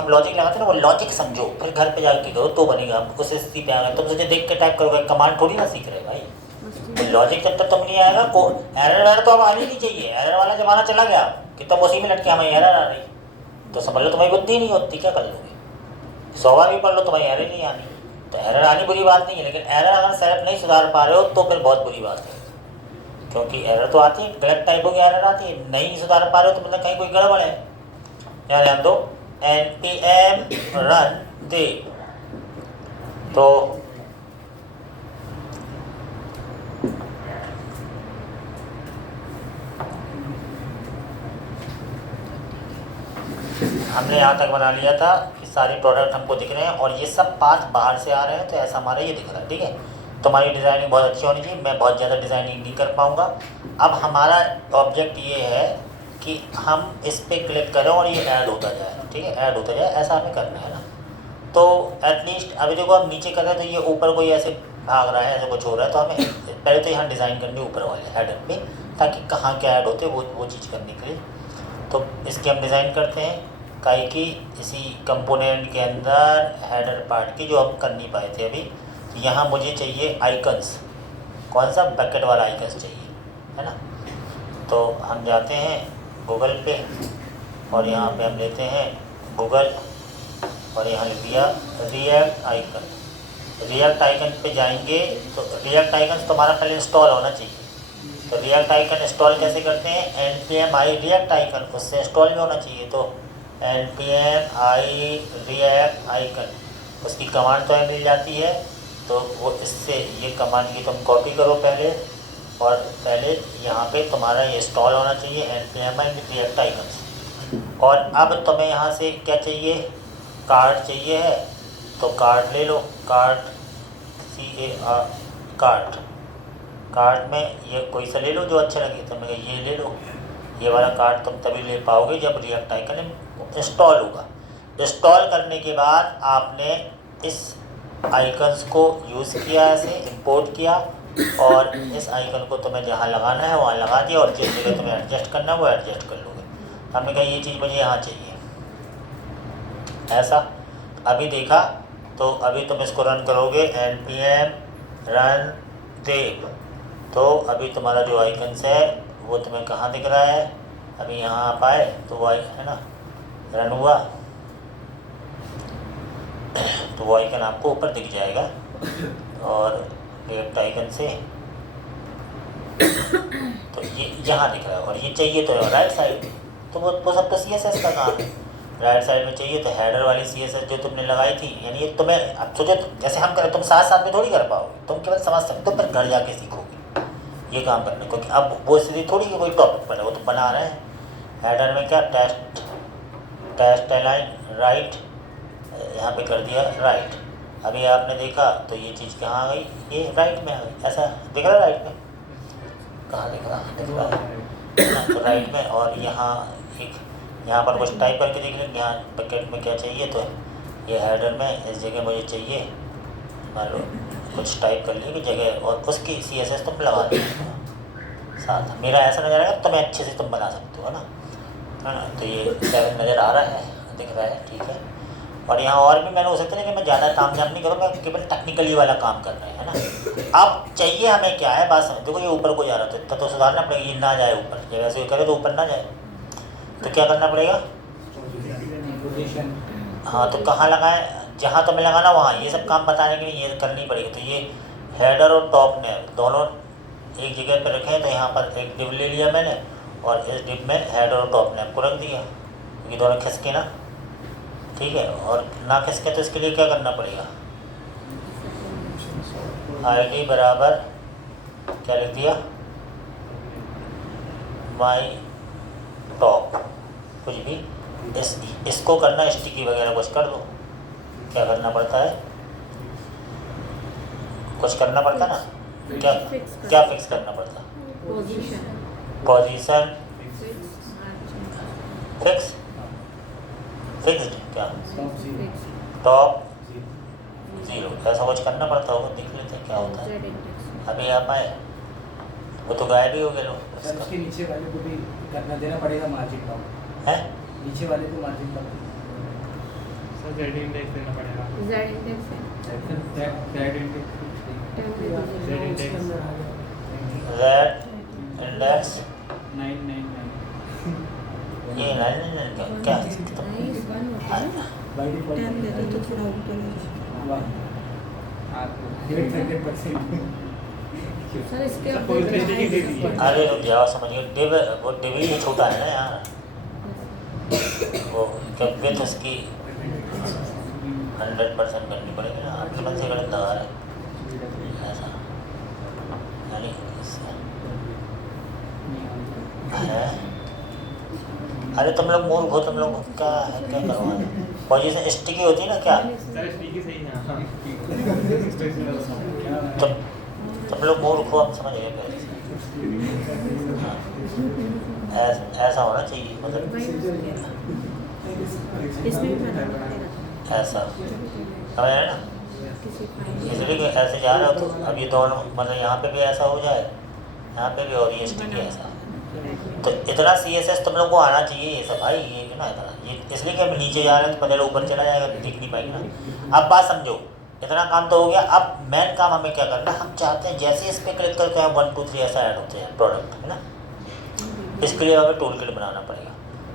हम लॉजिक लगाते हैं ना, वो लॉजिक समझो, फिर घर पे जाके करो तो बनेगा। उस स्थिति पे आ गए तुम मुझे देख के टाइप करोगे, कमांड थोड़ी ना सीख रहे भाई। तो लॉजिक जब तक तुम नहीं आएगा को एरर तो अब आनी नहीं चाहिए, एरर वाला जमाना चला गया कि तब उसी में लटके हमें एरर आ रही, तो समझ लो तुम्हारी बुद्धि नहीं होती, क्या कर लोगे। 100 बार भी पढ़ लो तुम्हारी एरर नहीं आनी। तो एरर आनी बुरी बात नहीं है, लेकिन एरर अगर सेल्फ नहीं सुधार पा रहे हो तो फिर बहुत बुरी बात है, क्योंकि एरर तो आती है, गलत टाइपों की एरर आती है, नहीं सुधार पा रहे हो तो मतलब कहीं कोई गड़बड़ है। यहाँ ध्यान दो, npm run dev, तो हमने यहाँ तक बना लिया था कि सारे प्रोडक्ट हमको दिख रहे हैं और ये सब पाथ बाहर से आ रहे हैं, तो ऐसा हमारा ये दिख रहा है। ठीक है, तुम्हारी डिज़ाइनिंग बहुत अच्छी होनी चाहिए, मैं बहुत ज़्यादा डिज़ाइनिंग नहीं कर पाऊँगा। अब हमारा ऑब्जेक्ट ये है कि हम इस पर क्लिक करें और ये ऐड होता जाए। ठीक है, ऐड होता जाए, ऐसा हमें करना है ना। तो एटलीस्ट अभी देखो अब नीचे कर रहे हैं तो ये ऊपर कोई ऐसे भाग रहा है, ऐसे कुछ हो रहा है, तो हमें पहले तो यहाँ डिज़ाइन करनी ऊपर वाले हेडर पे, ताकि कहाँ क्या ऐड होते वो चीज़ करने के लिए। तो इसकी हम डिज़ाइन करते हैं काई की इसी कंपोनेंट के अंदर हेडर पार्ट की, जो हम कर नहीं पाए थे अभी। यहाँ मुझे चाहिए आइकन्स, कौन सा, बकेट वाला आइकन्स चाहिए, है ना। तो हम जाते हैं गूगल पे और यहाँ पे हम लेते हैं गूगल और यहाँ लिख दिया रिएक्ट आइकन। रिएक्ट आइकन पे जाएंगे तो रिएक्ट आइकन तुम्हारा पहले इंस्टॉल होना चाहिए। तो रिएक्ट आइकन इंस्टॉल कैसे करते हैं, npm i रिएक्ट आइकन, उससे इंस्टॉल भी होना चाहिए। तो npm i रिएक्ट आइकन, उसकी कमांड तो मिल जाती है, तो वो इससे ये कमांड की तुम कॉपी करो पहले, और पहले यहाँ पे तुम्हारा ये इंस्टॉल होना चाहिए npm i रिएक्ट आइकन। और अब तुम्हें यहाँ से क्या चाहिए, कार्ड चाहिए है, तो कार्ड ले लो, कार्ड कार्ड, कार्ड में ये कोई सा ले लो जो अच्छा लगे, तो मैं ये ले लो। ये वाला कार्ड तुम तभी ले पाओगे जब रिएक्ट आइकन इंस्टॉल होगा। इंस्टॉल करने के बाद आपने इस आइकन्स को यूज़ किया, ऐसे इंपोर्ट किया, और इस आइकन को तुम्हें जहाँ लगाना है वहाँ लगा दिया, और जिस जगह तुम्हें एडजस्ट करना है वो एडजस्ट कर लोगे। हमने कहा ये चीज़ मुझे यहाँ चाहिए, ऐसा। अभी देखा तो अभी तुम इसको रन करोगे npm run dev, तो अभी तुम्हारा जो आइकन्स है वो तुम्हें कहाँ दिख रहा है, अभी यहाँ आप आए तो वो है ना, रन हुआ तो वो आइकन आपको ऊपर दिख जाएगा। और लेफ्ट आइकन से तो ये यहाँ दिख रहा है, और ये चाहिए तो राइट साइड, तो वो सब तो CSS का काम है। राइट साइड में चाहिए तो हेडर वाली CSS जो तुमने लगाई थी, यानी ये तुम्हें अब सोचो जैसे हम करें, तुम साथ साथ में थोड़ी कर पाओगे, तुम केवल समझ सकते हो, फिर घर जाके सीखोगे ये काम करने, क्योंकि अब वो स्थिति थोड़ी कि कोई टॉपिक पर है, वो तो बना रहे हैं। हेडर में क्या, टेस्ट अलाइन राइट, यहाँ पे कर दिया राइट। अभी आपने देखा तो ये चीज़ कहाँ आ गई, ये राइट में आ गई, ऐसा दिख रहा है राइट में, कहाँ दिख रहा है, तो राइट में। और यहाँ एक यहाँ पर कुछ टाइप करके देख लेंगे, यहाँ बकेट में क्या चाहिए, तो ये हेडर में इस जगह मुझे चाहिए, मान लो कुछ टाइप कर ली जगह, और उसकी CSS तुम लगा दो साथ। मेरा ऐसा नज़र आएगा, तुम्हें अच्छे से तुम बना सकते हो ना, है ना। तो ये 7 नज़र आ रहा है, दिख रहा है, ठीक है। और यहाँ और भी मैंने हो सकता है कि मैं ज़्यादा काम जाम नहीं करूँगा, केवल टेक्निकली वाला काम कर रहे हैं ना। अब चाहिए हमें क्या है, बात समझ, देखो ये ऊपर को जा रहा था, इतना तो सुधारना पड़ेगा, ये ना जाए ऊपर, जब ऐसे करे तो ऊपर ना जाए, तो क्या करना पड़ेगा, हाँ, तो कहाँ लगाएं, जहाँ तुम्हें लगाना वहाँ, ये सब काम बताने के लिए ये करनी पड़ेगी। तो ये हेडर और टॉप ने दोनों एक जगह पर रखे हैं, तो यहाँ पर एक डिव ले लिया मैंने, और इस डिव में हेडर और टॉप ने को रख दिया, क्योंकि दोनों खिसके ना, ठीक है। और ना खिसके तो इसके लिए क्या करना पड़ेगा, ID बराबर क्या लिख दिया, माई टॉप, कुछ भी इसको करना, स्टिकी वगैरह कुछ कर दो। क्या करना पड़ता है, कुछ करना पड़ता ना, क्या क्या फिक्स करना पड़ता, पोजीशन फिक्स्ड, क्या टॉप 0, ऐसा कुछ करना पड़ता होगा, देख लेते हैं क्या होता है। अभी आप आए वो तो गायब ही हो गए लोग, उसके नीचे वाले को भी करना देना पड़ेगा मार्जिन टॉप है, नीचे वाले को margin top, sir Z index देना पड़ेगा। जेड इंडेक्स है, Z index Z index red index 999 ये नहीं क्या नाइस वन होता है ना, बाय डिफॉल्ट 10 दे दो तो थोड़ा ऊपर हो जाए। सर इसके सर कोई अपडेट नहीं दे दीजिए। अरे रुक जाओ, समझिए डिव, वो डिव ही छोटा है ना यार, वो जब विथ उसकी 100% करनी पड़ेगी ना, आपके मन से गलत लगा रहे ऐसा, यानी है। अरे तुम लोग मूर्ख हो, तुम लोग क्या है, क्या करवाना, पोजीशन स्टिकी होती है ना क्या, सर स्टिकी सही है। हाँ तुम लोग मूर्ख हो, हम समझ गए पहले से। ऐसा होना चाहिए, मतलब इसमें भी बनाना पड़ेगा ऐसा, समझ रहे ना, किसी फाइल इसलिए कि ऐसे जा रहे हो तो अब ये दोनों, मतलब यहाँ पे भी ऐसा हो जाए, यहाँ पे भी, और ये स्टिकी ऐसा, तो इतना CSS तुम लोग को आना चाहिए ये सब भाई, ये ना इतना, ये इसलिए कि हम नीचे जा रहे हैं तो पहले ऊपर चला जाएगा, दिख नहीं पाएगी ना। अब बात समझो, इतना काम तो हो गया, अब मेन काम हमें क्या करना है, हम चाहते हैं जैसे इस पर क्लिक करके हम 1 2 3 ऐसा ऐड होते हैं प्रोडक्ट, है ना। इसके लिए हमें टूल किट बनाना पड़ेगा।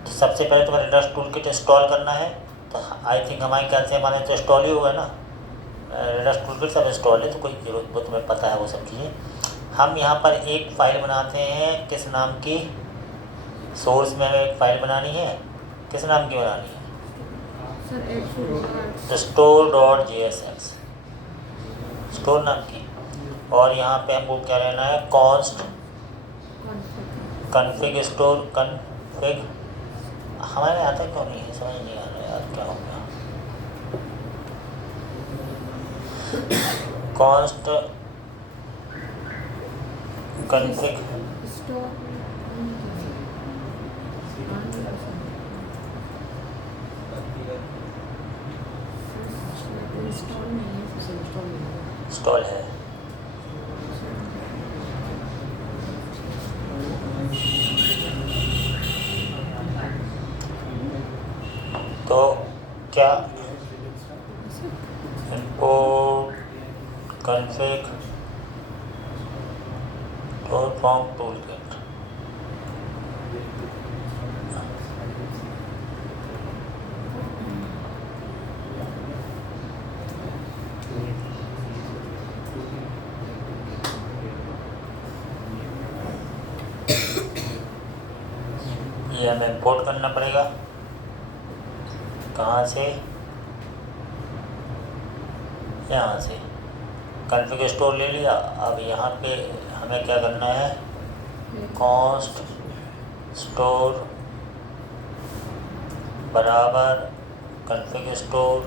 तो सबसे पहले तुम्हें रेडस टूल किट इंस्टॉल करना है, तो आई थिंक हमारे ख्याल से हमारे तो इंस्टॉल ही हुआ है ना, रेडस टूल किट सब इंस्टॉल है, तो कोई जरूरत, वो तुम्हें पता है वो सब चीज़ें। हम यहाँ पर एक फ़ाइल बनाते हैं, किस नाम की, सोर्स में हमें एक फ़ाइल बनानी है, किस नाम की बनानी है, सर एड store.jsx, स्टोर नाम की। और यहाँ पे हमको क्या रहना है, कॉन्स्ट कन्फिग स्टोर कन्फिग, हमारे आता क्यों नहीं है, समझ नहीं आ रहा यार, क्या हो गया, कॉन्स्ट कन्फिग स्टोर इंस्टॉल नहीं है, इंस्टॉल नहीं है, इंस्टॉल है। तो क्या import config to from toolkit, ये हमें इंपोर्ट करना पड़ेगा, कहाँ से, यहाँ से कॉन्फ़िग स्टोर ले लिया। अब यहाँ पे हमें क्या करना है, कॉन्स्ट स्टोर बराबर कॉन्फ़िग स्टोर,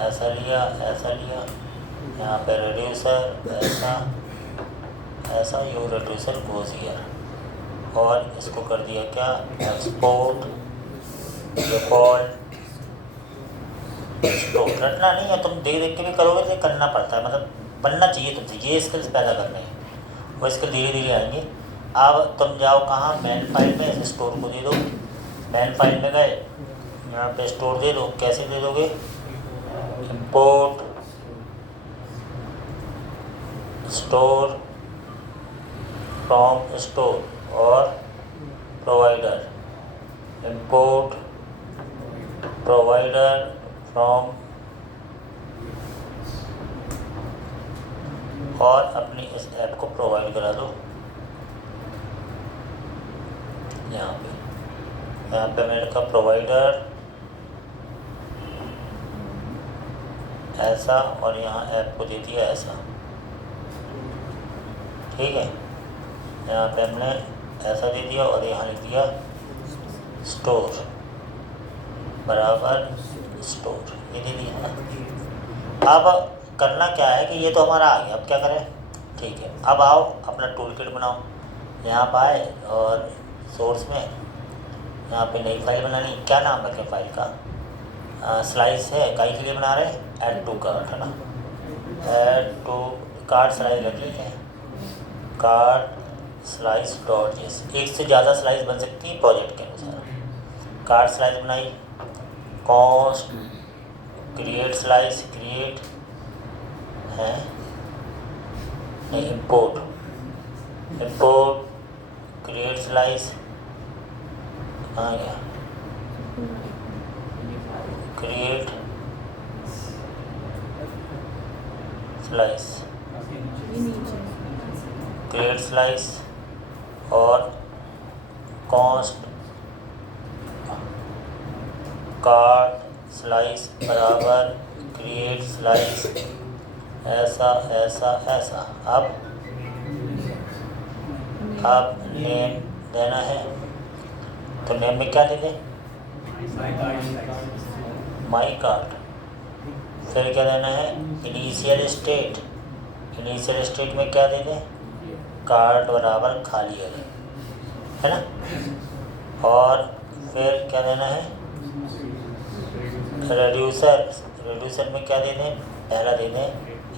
ऐसा लिया, ऐसा लिया, यहाँ पे रिड्यूसर ऐसा ऐसा, यू रिड्यूसर गोज़ हियर, और इसको कर दिया क्या, एक्सपोर्ट डिफ़ॉल्ट स्टोर। रटना नहीं है, तुम देख देख के भी करोगे तो करना पड़ता है, मतलब बनना चाहिए तुमसे, ये स्किल्स पैदा करने हैं, वो स्किल धीरे धीरे आएंगे। अब तुम जाओ कहाँ, मेन फाइल में, इस स्टोर को दे दो, मेन फाइल में गए, यहाँ पे स्टोर दे दो, कैसे दे दोगे, इंपोर्ट स्टोर फ्रॉम स्टोर और प्रोवाइडर, इंपोर्ट प्रोवाइडर फ्रॉम, और अपनी इस ऐप को प्रोवाइड करा दो यहाँ पे मैंने कहा प्रोवाइडर ऐसा, और यहाँ ऐप को दे दिया ऐसा, ठीक है। यहाँ पे हमने ऐसा दे दिया, और यहाँ लिख दिया स्टोर बराबर स्टोर, ये दे दिया ना। अब करना क्या है कि ये तो हमारा आ गया, अब क्या करें, ठीक है। अब आओ अपना टूल किट बनाओ, यहाँ पर आए और सोर्स में यहाँ पे नई फाइल बनानी, क्या नाम रखें फाइल का, स्लाइस है, काई के लिए बना रहे हैं, ऐड टू कार्ट, है ना, ऐड टू कार्ट स्लाइस रख लेते हैं, कार्ट स्लाइस डॉट जेस, एक से ज़्यादा स्लाइस बन सकती है प्रोजेक्ट के अनुसार। कार्ट स्लाइस बनाई, कॉस्ट क्रिएट स्लाइस, क्रिएट है नहीं, इम्पोर्ट, इम्पोर्ट क्रिएट स्लाइस कहाँ गया, क्रिएट स्लाइस, ये नीचे क्रिएट स्लाइस और कॉस्ट कार्ड स्लाइस बराबर क्रिएट स्लाइस, ऐसा ऐसा ऐसा। अब नेम देना है, तो नेम में क्या दे दें, माई कार्ड। फिर क्या देना है, इनिशियल स्टेट, इनिशियल स्टेट में क्या दे दें, कार्ड बराबर खाली है ना। और फिर क्या देना है, रेड्यूसर, रेड्यूसर में क्या दे दें, पहला दे दें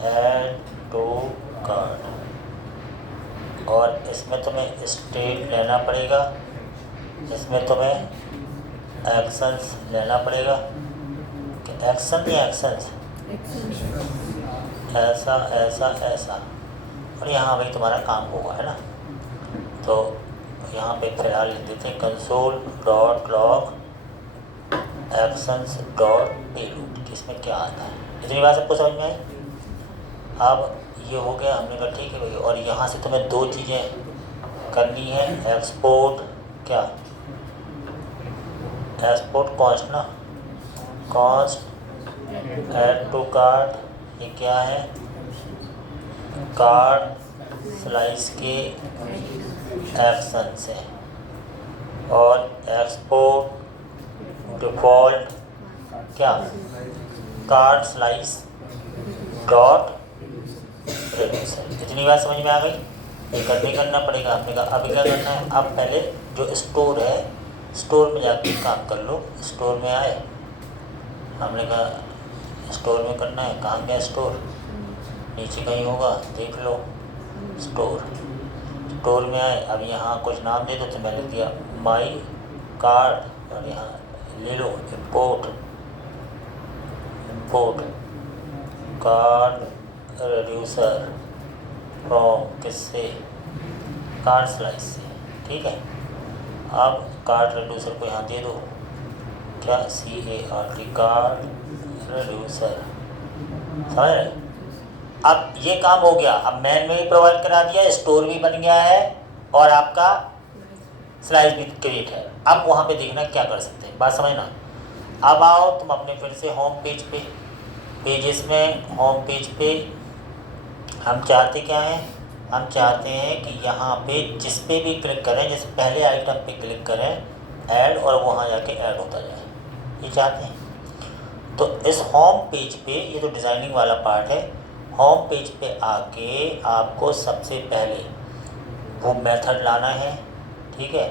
ऐड टू कार्ड। और इसमें तुम्हें स्टेट लेना पड़ेगा, इसमें तुम्हें एक्शंस लेना पड़ेगा कि एक्शन या एक्शंस, ऐसा ऐसा ऐसा। और यहाँ भाई तुम्हारा काम होगा, है ना। तो यहाँ पे फिलहाल लिख देते हैं console dot log actions dot payload, कि इसमें क्या आता है। इतनी बात सबको समझ में आई। अब ये हो गया, हमने कहा ठीक है भाई। और यहाँ से तुम्हें दो चीज़ें करनी है, एक्सपोर्ट क्या, एक्सपोर्ट कॉस्ट ना, कॉस्ट ऐड टू कार्ड। ये क्या है, कार्ड स्लाइस के एक्शन से। और एक्सपोर्ट डिफ़ॉल्ट क्या, कार्ड स्लाइस डॉट रेड्यूसर। इतनी बात समझ में आ गई। ये करना पड़ेगा। हमने कहा अभी क्या करना है, अब पहले जो स्टोर है, स्टोर में जाके काम कर लो। स्टोर में आए, हमने कहा स्टोर में करना है, कहाँ गया स्टोर, नीचे कहीं होगा, देख लो स्टोर। स्टोर में आए, अब यहाँ कुछ नाम दे दो, तो मैंने दिया माई कार्ड। और यहाँ ले लो import, import card reducer from, किससे, कार्ड स्लाइस से। ठीक है। अब कार्ड रेड्यूसर को यहाँ दे दो, क्या, CARD, कार्ड रेड्यूसर। समझ रहे। अब ये काम हो गया। अब मैन में भी प्रोवाइड करा दिया, स्टोर भी बन गया है और आपका स्लाइस भी क्रिएट है। अब वहाँ पे देखना क्या कर सकते हैं, बात समझना। अब आओ तुम अपने फिर से होम पेज पे, पेजेस में होम पेज पे हम चाहते क्या हैं, हम चाहते हैं कि यहाँ पे जिस पे भी क्लिक करें, जैसे पहले आइटम पे क्लिक करें ऐड, और वहाँ जाके ऐड होता जाए, ये चाहते हैं। तो इस होम पेज पे, ये तो डिज़ाइनिंग वाला पार्ट है, होम पेज पे आके आपको सबसे पहले वो मेथड लाना है। ठीक है।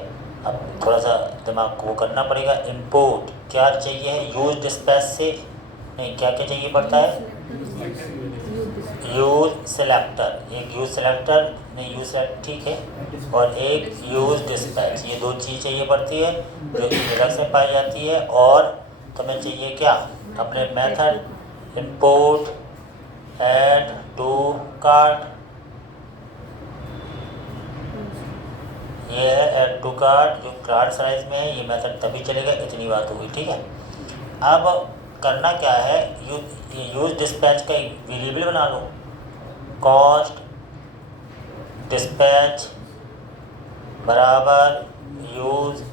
अब थोड़ा सा दिमाग को वो करना पड़ेगा। इंपोर्ट क्या चाहिए है, यूज डिस्पैच से नहीं, क्या क्या चाहिए पड़ता है, यूज सेलेक्टर। एक यूज सेलेक्टर नहीं, यूज सेलेक्ट ठीक है, और एक यूज डिस्पैच। ये दो चीज़ चाहिए पड़ती है जो अलग से पाई जाती है। और तुम्हें चाहिए क्या, अपने method import add to cart, ये है ऐड टू कार्ट, जो कार्ट साइज में है। ये मेथड तभी चलेगा, इतनी बात होगी। ठीक है। अब करना क्या है, यूज डिस्पैच का एक वेरिएबल बना लो, कॉस्ट डिस्पैच बराबर यूज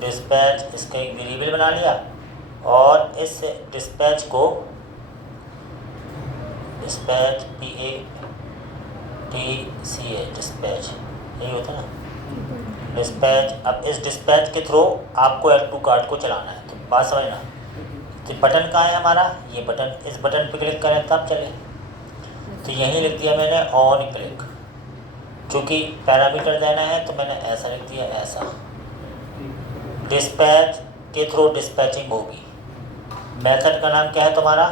डिस्पैच, इसका एक वेरिएबल बना लिया। और इस डिस्पैच को, डिस्पैच PATCH डिस्पैच, यही होता है ना डिस्पैच। अब इस डिस्पैच के थ्रू आपको ऐड टू कार्ट को चलाना है। तो बात समझना। तो बटन कहाँ है हमारा, ये बटन, इस बटन पे क्लिक करें तब चले। तो यहीं लिख दिया मैंने ऑन क्लिक, चूँकि पैरामीटर देना है तो मैंने ऐसा लिख दिया, ऐसा। डिस्पैच के थ्रू डिस्पैचिंग होगी। मेथड का नाम क्या है तुम्हारा,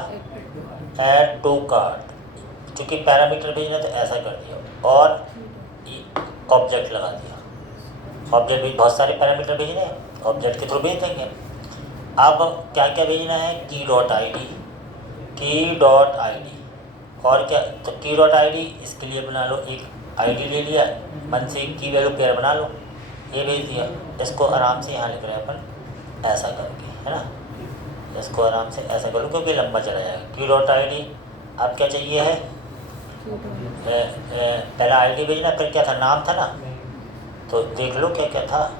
ऐड टू कार्ट, चूँकि पैरामीटर भेजना तो ऐसा कर दिया। और ऑब्जेक्ट लगा दिया। ऑब्जेक्ट भी बहुत सारे पैरामीटर भेजने हैं, ऑब्जेक्ट के थ्रू भेज देंगे। अब क्या क्या भेजना है, की डॉट ID, की डॉट आई डी। और क्या, तो की डॉट आई डी इसके लिए बना लो, एक आईडी ले लिया, मन से की वैल्यू पेयर बना लो, ये भेज दिया। इसको आराम से यहाँ लिख रहे हैं अपन ऐसा करके, है ना, इसको आराम से ऐसा करो क्योंकि लंबा चला जाएगा। की डॉट आई डी अब क्या चाहिए है, पहला आई डी भेजना, फिर क्या था, नाम था ना, तो देख लो क्या क्या था।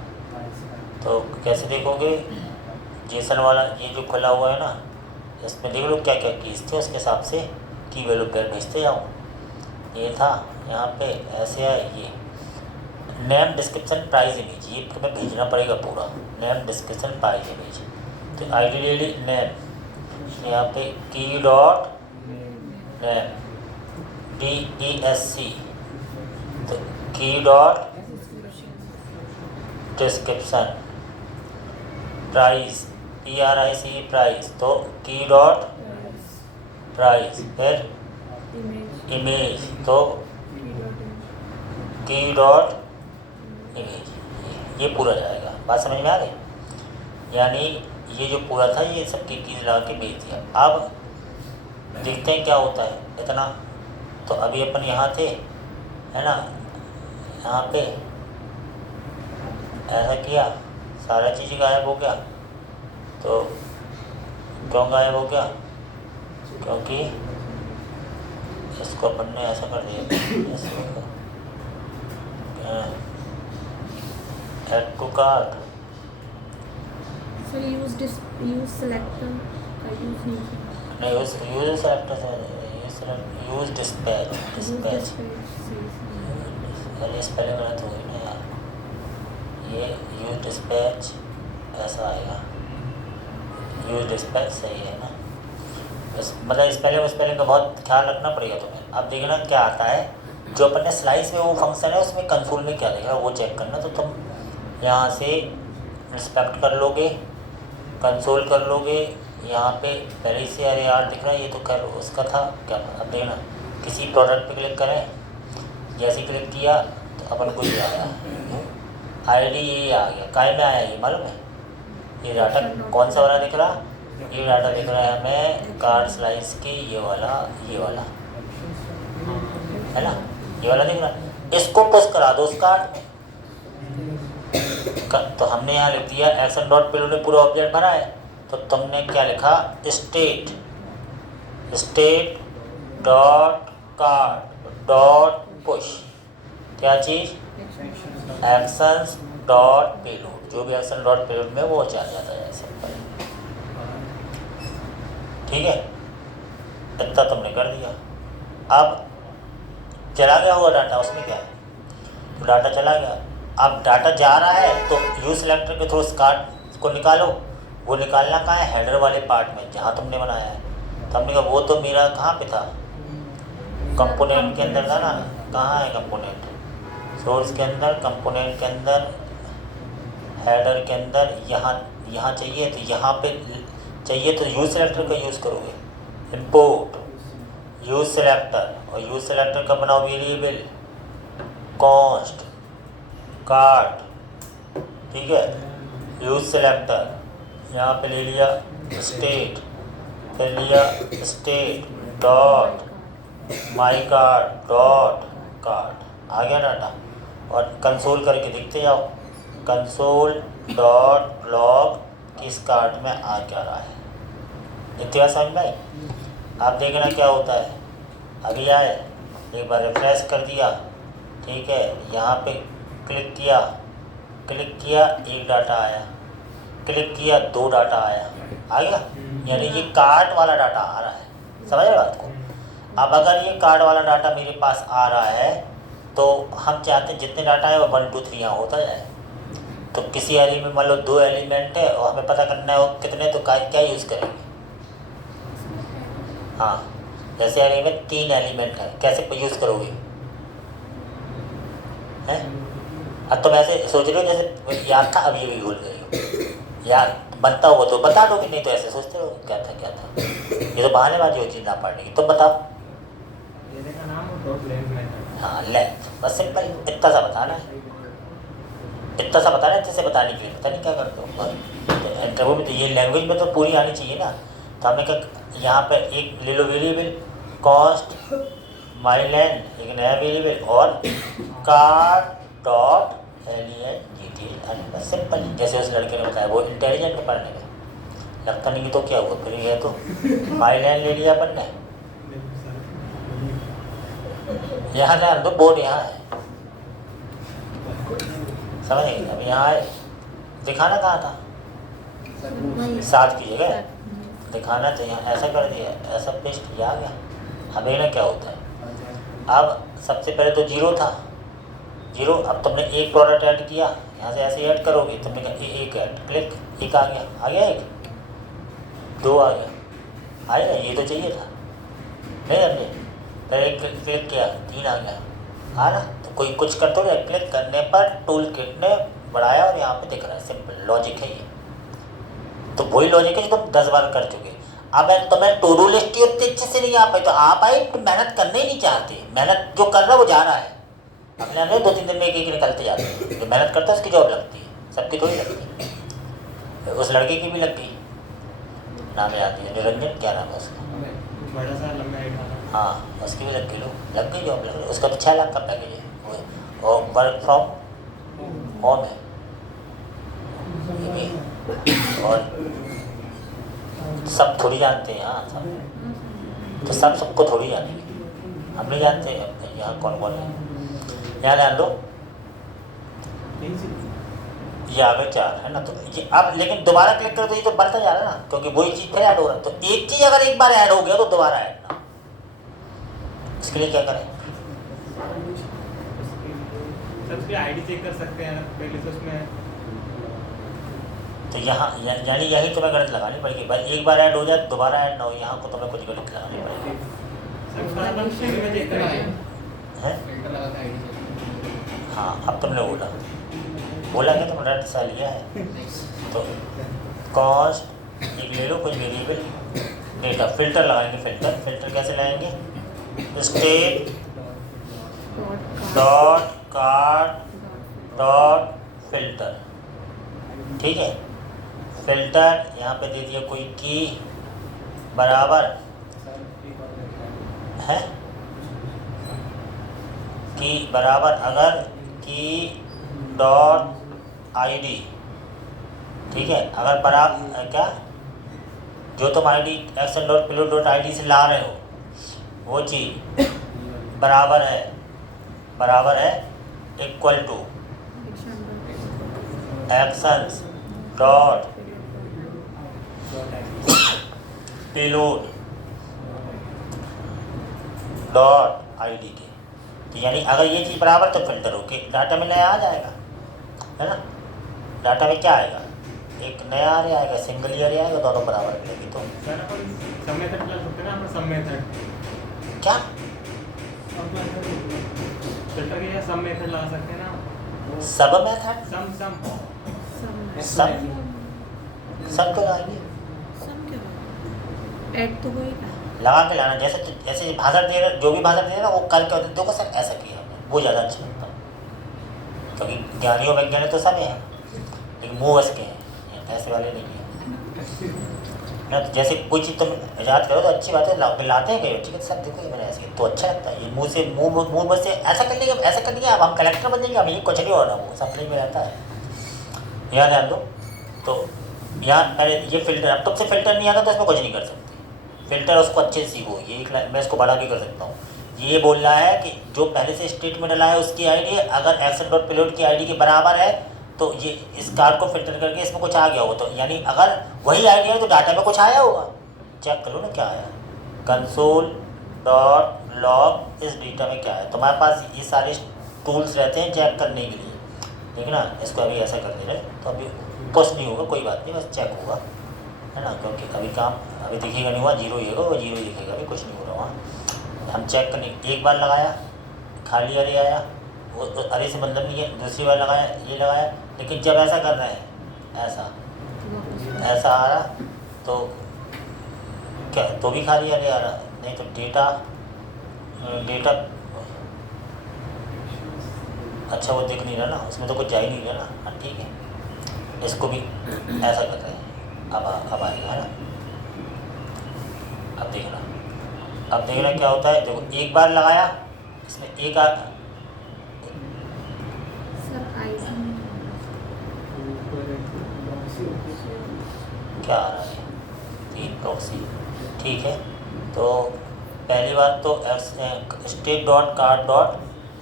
तो कैसे देखोगे, जेसन वाला ये जो खुला हुआ है ना, इसमें देख लो क्या क्या कीज थे, उसके हिसाब से की वैल्यू पेयर भेजते जाओ। ये था यहाँ पे ऐसे है, ये नेम डिस्क्रिप्शन प्राइस इमेज, ये तुम्हें भेजना पड़ेगा पूरा, नेम डिस्क्रिप्शन प्राइस इमेज। तो आई डी ले ली नेम, यहाँ पे की डॉट नेम DESC, तो की dot description price PRIC price, तो की डॉट प्राइस, फिर इमेज, तो की डॉट इमेज, ये पूरा जाएगा। बात समझ में आ गई, यानी ये जो पूरा था ये सब की कीज लगा के भेज दिया। अब देखते हैं क्या होता है इतना। तो अभी अपन यहाँ थे, है ना, यहाँ पे ऐसा किया, सारा चीज़ गायब हो गया। तो क्यों गायब हो गया, क्योंकि इसको अपन ने ऐसा कर दिया, add to cart, sir use selector का यूज नहीं किया। नहीं यूज सेलेक्टर से यूज डिस्पैच, अरे स्पेलिंग गलत हो गई ना यार, ये यूज डिस्पैच ऐसा आएगा, यूज डिस्पैच सही है ना, मतलब स्पेलिंग का बहुत ख्याल रखना पड़ेगा तुम्हें। अब देखना क्या आता है, जो अपन ने स्लाइस में वो फंक्शन है उसमें कंसोल में क्या दिख रहा है वो चेक करना। तो तुम यहाँ से रिस्पेक्ट कर लोगे, कंसोल कर लोगे, यहाँ पे पहले से अरे यार दिख रहा है, ये तो खैर उसका था क्या। अब देखना किसी प्रोडक्ट पे क्लिक करें, जैसे क्लिक किया तो अपन को ये आया आईडी, ये आ गया, काय में आया ये मालूम है, ये डाटा कौन सा वाला दिख रहा, ये डाटा दिख रहा है हमें कार्ड स्लाइस के, ये वाला है ना, ये वाला दिख रहा है। इसको पुश करा दो उस कार्ड में, तो हमने यहाँ लिख दिया एक्शन डॉट पेलोड ने पूरा ऑब्जेक्ट भरा है, तो तुमने क्या लिखा, state dot card dot push, क्या चीज़, एक्शंस डॉट पेलोड, जो भी एक्शन डॉट पेलोड में वो चल जाता है सिंपल, ठीक है। इतना तुमने कर दिया। अब चला गया हुआ डाटा, उसमें क्या है, तो डाटा चला गया। अब डाटा जा रहा है तो यूज सेलेक्टर के थ्रू कार्ड को निकालो, वो निकालना कहाँ है, हेडर वाले पार्ट में जहाँ तुमने बनाया है। तो हमने कहा वो तो मेरा कहाँ पे था, कंपोनेंट के अंदर था ना, कहाँ है कंपोनेंट, सोर्स के अंदर, कंपोनेंट के अंदर, हेडर के अंदर, यहाँ चाहिए, तो यहाँ पे चाहिए तो यूज सेलेक्टर का यूज़ करोगे, इंपोर्ट यूज सेलेक्टर, और यूज सेलेक्टर का बनाओ वेरिएबल कॉन्स्ट कार्ड, ठीक है। यूज सेलेक्टर यहाँ पे ले लिया स्टेट, फिर लिया state dot my card dot card, आ गया डाटा। और कंसोल करके देखते जाओ, कंसोल डॉट लॉग किस कार्ड में आ क्या रहा है, इतना समझ में आई। आप देखना क्या होता है, अभी आए, एक बार रिफ्रेश कर दिया, ठीक है, यहाँ पे क्लिक किया, एक डाटा आया, क्लिक किया 2 डाटा आया, आ गया, यानी ये कार्ड वाला डाटा आ रहा है, समझ रहे बात को। अब अगर ये कार्ड वाला डाटा मेरे पास आ रहा है तो हम चाहते हैं जितने डाटा है वो 1 2 3 यहाँ होता जाए। तो किसी एलिमेंट मान लो 2 एलिमेंट है और हमें पता करना है वो कितने, तो क्या यूज़ करेंगे, हाँ जैसे एलिमेंट 3 एलिमेंट है, कैसे यूज़ करोगे हैं। अब तुम ऐसे सोच रहे हो जैसे याद था अभी भूल गए हो, याद बनता हुआ तो बता दो, कि नहीं तो ऐसे सोचते हो क्या था, ये तो बहानेबाजी हो चीज़ ना पढ़ने की। तुम बताओ, ये का नाम और डॉट लेंथ में है, हाँ लेंथ, बस सिंपल इतना सा बताना है, इतना सा बताना है, जैसे बताने के लिए पता नहीं क्या करते हो। तो इंटरव्यू में तो ये लैंग्वेज में तो पूरी आनी चाहिए ना, तो हमने कहा यहाँ पे एक ले लो वेरिएबल कॉस्ट माइलेन, एक नया वेरिएबल और car dot LEN GTL। Simple, जैसे उस लड़के ने बताया, वो इंटेलिजेंट है पढ़ने में, लगता नहीं कि तो क्या हुआ, फिर ये तो माइलेन ले लिया अपन ने। यहाँ ध्यान दो, बोर्ड यहाँ है, समझ गए? अब यहाँ है, दिखाना कहाँ था, वही 7 की जगह सात। दिखाना चाहिए। ऐसा कर दिया, ऐसा पेस्ट किया, आ गया। अब ये ना क्या होता है, अब सबसे पहले तो 0 था, 0। अब तुमने एक प्रोडक्ट ऐड किया, यहाँ से ऐसे ऐड करोगे, तुमने कहा एक ऐड, क्लिक, एक आ गया, एक 2 आ गया, आएगा, ये तो चाहिए था, नहीं समझे? फिर एक क्लिक किया, 3 आ गया, आ ना? तो कोई कुछ कर तो रहा, क्लिक करने पर टूल किट ने बढ़ाया और यहाँ पे दिख रहा है। सिंपल लॉजिक है ये। तो वही लॉजिक है जो तुम 10 बार कर चुके। अब तुम्हें टू डू लिस्ट ही उतनी अच्छे से नहीं आ पाई, तो आप आई तो मेहनत करने ही नहीं चाहते। मेहनत जो कर रहा है वो जा रहा है, अपने आप 2-3 दिन में एक निकलते जाते हैं। जो मेहनत करता है उसकी जॉब लगती है, सबकी थोड़ी लगती है। उस लड़के की भी लग गई, नाम याद है, निरंजन, क्या नाम है उसका, बड़ा सा लंबा हाइट वाला। हाँ, उसकी भी लग गई, लग गई जॉब, लग गई। उसका तो 6 लाख का पैकेज है और वर्क फ्रॉम होम है ये भी। और सब थोड़ी जानते हैं, हाँ सब, तो सब सबको थोड़ी जानेंगे, हम नहीं जानते यहाँ कौन कौन है। यहाँ ध्यान दो, ये आ गए 4 है ना, तो ये अब लेकिन दोबारा क्लिक करो तो ये तो बढ़ता जा रहा है ना, क्योंकि वही चीज़ फिर ऐड हो रहा है। तो एक चीज़ अगर एक बार ऐड हो गया तो दोबारा ऐड ना, इसके लिए क्या करें? सबसे आईडी चेक कर सकते हैं पहले तो उसमें। तो यहाँ यानी यही तुम्हें गलत लगानी पड़ेगी भाई, एक बार ऐड हो जाए दोबारा ऐड ना हो, यहाँ को तुम्हें कुछ गलत लगानी पड़ेगी। सब शुरू में चेक करेंगे हैं? फिल्टर लगा के आईडी चेक। हाँ, अब तुमने बोला कि तुम रट सा लिया है, तो कॉस्ट एक ले लो, कुछ वेरिएबल डेटा, फिल्टर लगाएंगे। फिल्टर कैसे लगाएंगे? State dot card dot filter, ठीक है। फिल्टर यहाँ पे दे दिया कोई की बराबर है, की बराबर अगर की डॉट ID, ठीक है। अगर बराबर क्या, जो तुम ID action.payload.id से ला रहे हो वो चीज़ बराबर है equal to actions dot payload dot ID के। तो यानी अगर ये चीज़ बराबर तो फिल्टर होके डाटा में नया आ जाएगा, है ना। डाटा में क्या आएगा, एक नया अरे आएगा, सिंगल ही अरे आएगा, दोनों बराबर मिलेगी। तो सर अपन सब मेथड लगा सकते हैं ना, अपन सब मेथड क्या फिल्टर के सब मेथड लगा सकते हैं ना। सब मेथड, सम सब तो लाएंगे, ऐड तो वही था। लगा के लाना। जैसे भाषण दे रहे, जो भी भाषण दे रहे ना, वो करके देखो सर ऐसा किया हमने, वो ज़्यादा अच्छा लगता है। क्योंकि ज्ञानियों वैज्ञानिक तो सब हैं, लेकिन मुँह बस के हैं, ऐसे वाले नहीं हैं ना। तो जैसे कोई चीज़ तुम याद करो तो अच्छी बात है, लाते हैं कई बच्चे के साथ, देखो ये मैंने ऐसे किया तो अच्छा लगता है। ये मुँह बस से ऐसा कर लेंगे, ऐसा कर लेंगे, अब हम कलेक्टर बन जाएंगे, हम ये कुछ नहीं हो रहा, वो सपने में रहता है। यहाँ ध्यान दो, तो यहाँ पहले ये फिल्टर, अब तुमसे फिल्टर नहीं आता तो इसमें कुछ नहीं कर सकते। फिल्टर उसको अच्छे से सीखो, ये मैं इसको बढ़ा के कर सकता हूँ। ये बोल रहा है कि जो पहले से स्टेट में डला है उसकी ID अगर action.payload की ID के बराबर है तो ये इस कार्ड को फिल्टर करके इसमें कुछ आ गया हो, तो यानी अगर वही ID है तो डाटा में कुछ आया होगा। चेक करो ना क्या आया, कंसोल डॉट लॉग इस डेटा में क्या है। तुम्हारे पास ये सारे टूल्स रहते हैं चेक करने के लिए, ठीक है ना। इसको अभी ऐसा कर दे रहे तो अभी कुछ नहीं होगा, कोई बात नहीं, बस चेक होगा, है ना। क्योंकि अभी काम अभी दिखेगा नहीं हुआ, 0 ही होगा, वो 0 ही दिखेगा, अभी कुछ नहीं हो रहा वहाँ। हम चेक करने एक बार लगाया, खाली अरे आया, वो अरे से मतलब नहीं है। दूसरी बार लगाया, ये लगाया, लेकिन जब ऐसा कर रहे हैं, ऐसा आ रहा तो क्या, तो भी खाली अरे आ रहा, नहीं तो डेटा अच्छा वो दिख नहीं रहा ना, उसमें तो कुछ जा ही नहीं रहा ना। हाँ ठीक है, इसको भी ऐसा कर रहे हैं, अब आएगा, है ना। अब देखना क्या होता है। देखो एक बार लगाया, इसमें एक सर आइसिंग क्या आ रहा है, 3 प्रॉक्सी, ठीक है। तो पहली बात तो state dot card dot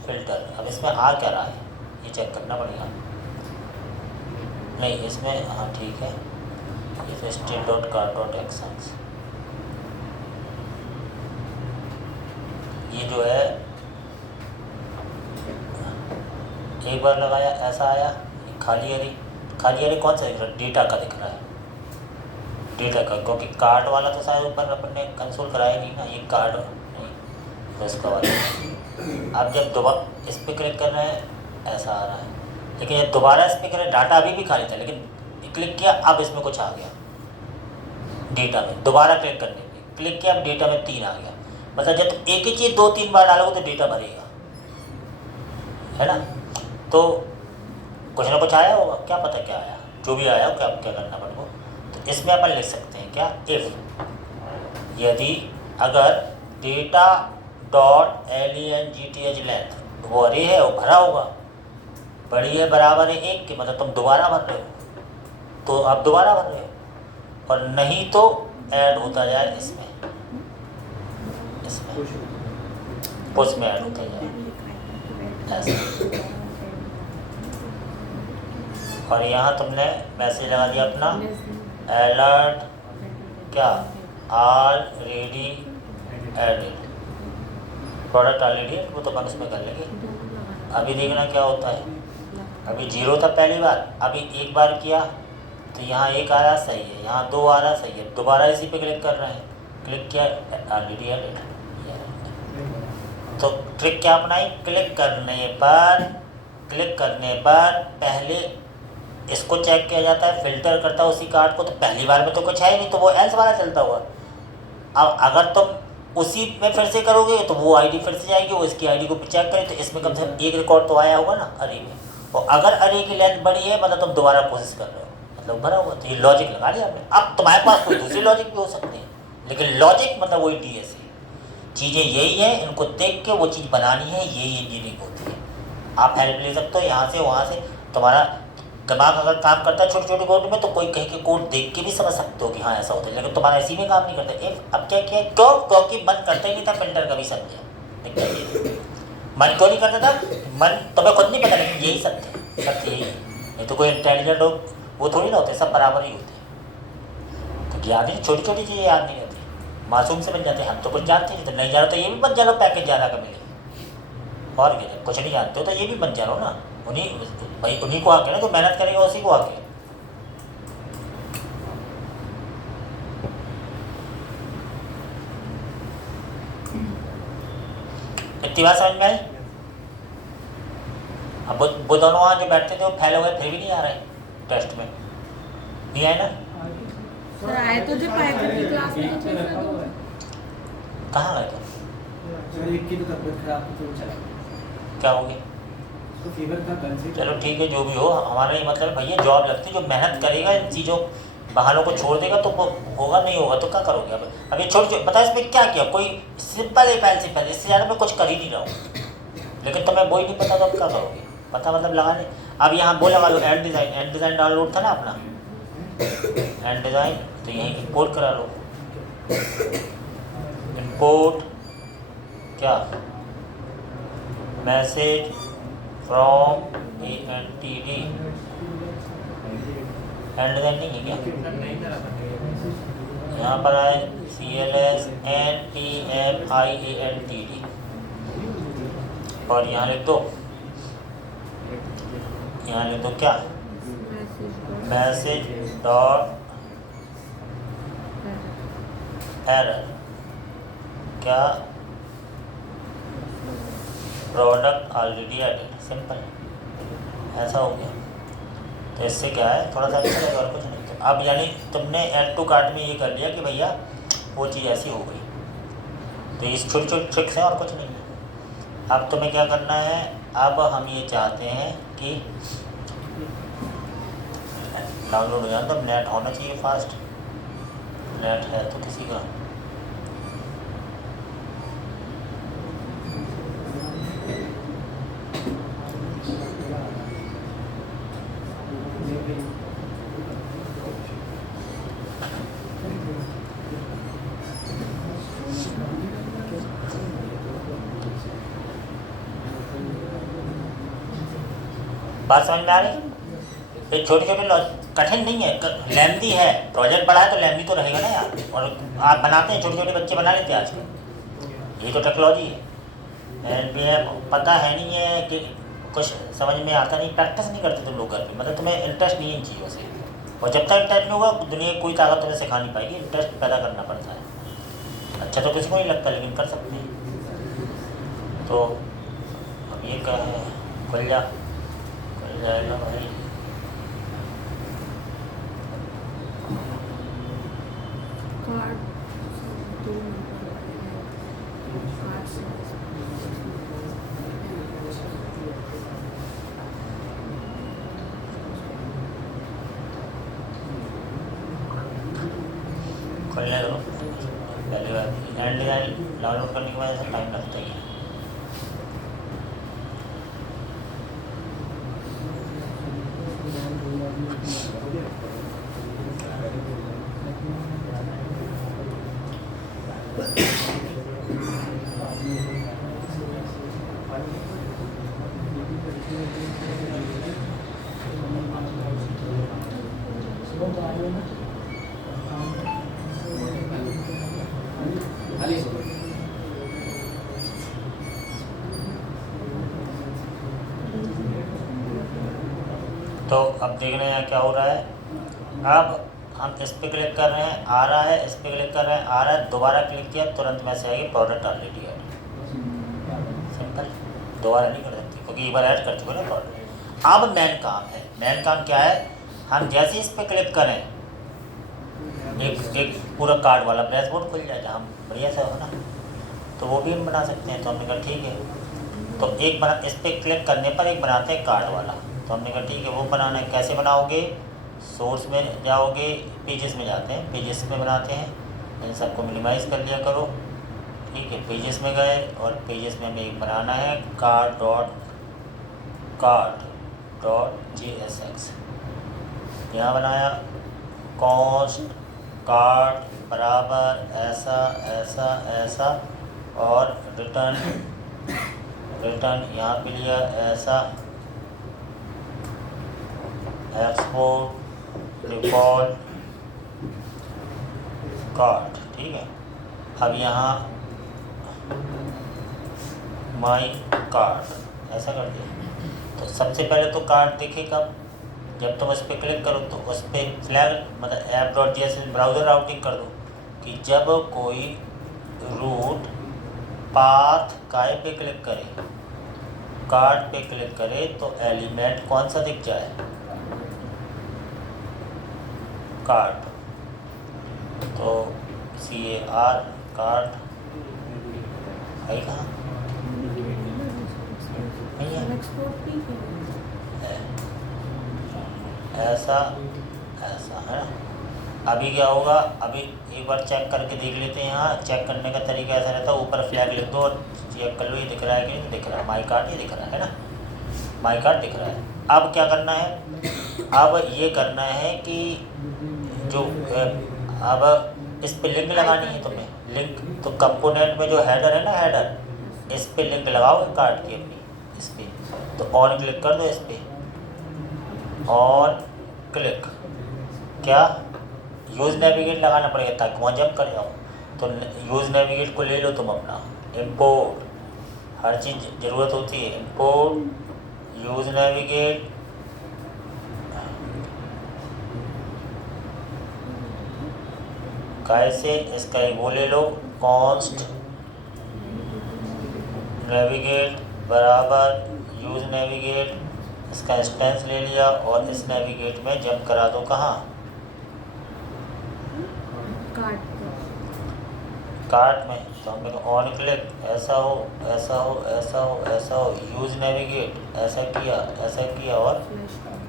filter, अब इसमें आ क्या रहा है ये चेक करना पड़ेगा। नहीं इसमें हाँ ठीक है, ये state dot card dot actions, ये जो है एक बार लगाया ऐसा आया, खाली एरे कौन सा दिख रहा है, डेटा का दिख रहा है, डेटा का, क्योंकि कार्ड वाला तो शायद ऊपर अपन ने कंसोल कराया नहीं ना, ये कार्ड नहीं तो इसका वाला। अब जब दोबारा इस पर क्लिक कर रहे हैं ऐसा आ रहा है, लेकिन जब दोबारा इस पर करें, डाटा अभी भी खाली था लेकिन क्लिक किया अब इसमें कुछ आ गया डेटा में, दोबारा क्लिक करने पे क्लिक किया अब डेटा में 3 आ गया। मतलब जब तुम एक ही चीज़ 2-3 बार डालोगे तो डेटा भरेगा, है ना। तो कुछ ना कुछ आया होगा, क्या पता क्या आया, जो भी आया क्या करना पड़ेगा। तो इसमें अपन लिख सकते हैं क्या, इफ़ यदि अगर डेटा डॉट LENGTH लेंथ वो अरे है वो भरा होगा, बड़ी है बराबर है 1 के, मतलब तुम दोबारा भर रहे हो तो आप दोबारा भर रहे हो, और नहीं तो ऐड होता जाए इसमें पुश में ऐड होता जाए ऐसा। और यहाँ तुमने मैसेज लगा दिया अपना अलर्ट क्या ऑलरेडी एडिड, प्रोडक्ट ऑलरेडी, वो तो अपन उसमें कर लेंगे। अभी देखना क्या होता है, अभी 0 था पहली बार, अभी एक बार किया तो यहाँ 1 आ रहा सही है, यहाँ 2 आ रहा सही है, दोबारा इसी पे क्लिक कर रहे हैं, क्लिक किया ऑलरेडी एडिड। तो ट्रिक क्या अपनाई, क्लिक करने पर पहले इसको चेक किया जाता है, फिल्टर करता है उसी कार्ड को, तो पहली बार में तो कुछ है ही नहीं तो वो एल्स वाला चलता हुआ। अब अगर तुम उसी में फिर से करोगे तो वो आईडी फिर से जाएगी, वो इसकी आईडी को चेक करें तो इसमें कम से कम 1 रिकॉर्ड तो आया होगा ना अरे में, और अगर अरे की लेंथ बड़ी है मतलब तुम दोबारा कोशिश कर रहे हो मतलब भरा हुआ, तो ये लॉजिक लगा लिया आपने। अब तुम्हारे पास कोई दूसरी लॉजिक भी हो सकती है, लेकिन लॉजिक मतलब वही DS है, चीज़ें यही है, इनको देख के वो चीज़ बनानी है, यही इंजीनियरिंग होती है। आप हेल्प ले सकते हो यहाँ से वहाँ से, तुम्हारा दिमाग अगर काम करता है छोटी छोटी कोड में तो कोई कहीं के कोड देख के भी समझ सकते हो कि हाँ ऐसा होता है, लेकिन तुम्हारा इसी में काम नहीं करता। अब क्या किया, क्यों, क्योंकि मन करता ही नहीं था फिल्टर कभी समझे, मन क्यों नहीं करता था, मन तुम्हें खुद नहीं पता, लेकिन यही सत्य यही है। नहीं तो कोई इंटेलिजेंट हो वो थोड़ी ना होते, सब बराबर ही होते हैं। तो याद नहीं, छोटी छोटी चीज़ें याद नहीं रहती, मासूम से बन जाते हैं। हम तो कुछ जानते हैं, तो नहीं जानो तो ये भी बन जानो, पैकेज ज़्यादा का मिले, और क्या, कुछ नहीं जानते हो तो ये भी बन जानो ना, उन्हीं को आके ना, जो मेहनत करेगा उसी को आके। इतनी बात समझ में आई। अब वो दोनों वहाँ जो बैठते थे वो फैले हुए फिर भी नहीं आ रहे टेस्ट में, नहीं आए ना। सर आए तो जो पाइथन की क्लास में थे सर, कहाँ गए थे, सर एक की तो तबीयत खराब थी तो चला, क्या हो गया, तो फीवर था कल से। चलो ठीक है, जो भी हो, हमारा ये मतलब भैया जॉब लगती है, जो मेहनत करेगा इन चीज़ों बहानों को छोड़ देगा तो वो होगा, नहीं होगा तो क्या करोगे। अब ये छोड़ बता, इसमें क्या किया, कोई सिंपल है सिंपल, इससे ज़्यादा मैं कुछ कर ही नहीं रहा हूँ, लेकिन तुम्हें वो ही नहीं पता तो अब क्या करोगे, पता मतलब लगाने। अब यहाँ वो लगा लो एंड डिज़ाइन डाउनलोड था ना अपना, एंड डिज़ाइन, तो यहीं इंपोर्ट करा लो, इंपोर्ट क्या message from ANTD, and design नहीं है क्या, नहीं करा था यहाँ पर आए CLS NTMIANTD, और यहाँ लिख दो क्या, मैसेज डॉट एरर क्या प्रोडक्ट ऑलरेडी एडेड, सिंपल, ऐसा हो गया। तो इससे क्या है, थोड़ा सा अच्छा लगा और कुछ नहीं। तो अब यानी तुमने ऐड टू कार्ट में ये कर लिया कि भैया वो चीज़ ऐसी हो गई, तो इस छोटी छोटी ट्रिक्स हैं और कुछ नहीं है। अब तुम्हें क्या करना है, अब हम ये चाहते हैं कि डाउनलोड हो जाए, तो नेट होना चाहिए फास्ट, नेट है तो किसी का बात समझ में आ रही? ये छोटे छोटे कठिन नहीं है, लैम्दी है। प्रोजेक्ट बड़ा है तो लैम्दी तो रहेगा ना यार। और आप बनाते हैं, छोटे छोटे बच्चे बना लेते हैं आजकल। ये तो टेक्नोलॉजी है। एंड पता है नहीं है कि कुछ समझ में आता नहीं, प्रैक्टिस नहीं करते तुम लोग घर पे, मतलब तुम्हें इंटरेस्ट नहीं है इन चीज़ों से। और जब तक इंटरेस्ट नहीं होगा दुनिया की कोई ताकत तुम्हें सिखा नहीं पाएगी। इंटरेस्ट पैदा करना पड़ता है। अच्छा तो किसी को नहीं लगता, लेकिन कर सकते हैं। तो अब ये क्या है, खुल जाएगा भाई। कार्ड दो नंबर कार्ड से खुलने दो। पहली बार हैंड डिज़ाइन डाउनलोड करने के बाद ऐसा टाइम लगता ही है। तो अब देखने हैं क्या हो रहा है। अब हम इस पर क्लिक कर रहे हैं, आ रहा है, इस पर क्लिक कर रहे हैं, आ रहा है, दोबारा क्लिक किया तुरंत मैसेज आएगी प्रोडक्ट ऑलरेडी ऐड। सिंपल, दोबारा नहीं कर सकते क्योंकि एक बार ऐड कर चुके ना प्रोडक्ट। अब मेन काम है, मेन काम क्या है, हम जैसे इस पर क्लिक करें एक पूरा कार्ड वाला डैशबोर्ड खुल जाए जहाँ बढ़िया से हो ना, तो वो भी हम बना सकते हैं। तो हमने कहा ठीक है, तो एक बना, इस पर क्लिक करने पर एक बनाते हैं कार्ड वाला। तो हमने कहा ठीक है, वो बनाना है। कैसे बनाओगे, सोर्स में जाओगे, पेजेस में जाते हैं, पेजेस में बनाते हैं। इन सबको मिनिमाइज़ कर लिया करो, ठीक है। पेजेस में गए और पेजेस में हमें एक बनाना है कार्ड डॉट JSX। यहाँ बनाया कॉस्ट कार्ड बराबर ऐसा ऐसा ऐसा, और रिटर्न यहाँ पे लिया ऐसा, एक्सपोर्ट डिफ़ॉल्ट कार्ड, ठीक है। अब यहाँ माई कार्ड ऐसा कर दिया। तो सबसे पहले तो कार्ड दिखे कब, जब तुम उस पर क्लिक करो तो उस पर फ्लैग मतलब app.js ब्राउज़र राउटिंग कर दो कि जब कोई रूट पाथ काय पे क्लिक करे, कार्ड पे क्लिक करे, तो एलिमेंट कौन सा दिख जाए, कार्ड। तो CAR कार्ड है कहाँ, नहीं है, एक्सपोर्ट भी ऐसा ऐसा है ना। अभी क्या होगा, अभी एक बार चेक करके देख लेते हैं। यहाँ चेक करने का तरीका ऐसा रहता है, ऊपर फ्लैग लिख दो और चेक कर लो ये दिख रहा है कि नहीं दिख रहा है। माई कार्ड ये दिख रहा है ना, माई कार्ड दिख रहा है। अब क्या करना है, अब ये करना है कि जो अब इस पे लिंक लगानी है तुम्हें, लिंक। तो कंपोनेंट में जो हेडर है ना, हेडर, इस पे लिंक लगाओगे कार्ड की अपनी, इस पे। तो ऑन क्लिक कर दो इस पे, ऑन क्लिक, क्या यूज़ नेविगेट लगाना पड़ेगा ताकि वहाँ जंप कर जाओ। तो यूज़ नेविगेट को ले लो तुम अपना, इंपोर्ट, हर चीज़ ज़रूरत होती है, इंपोर्ट यूज़ नेविगेट, कैसे इसका ही वो ले लो, कॉन्स्ट नेविगेट बराबर यूज़ नेविगेट, इसका इंस्टेंस ले लिया और इस नेविगेट में जंप करा दो कहाँ, कार्ट में। तो हम ऑन क्लिक, ऐसा हो ऐसा हो ऐसा हो ऐसा हो, यूज़ नेविगेट ऐसा किया और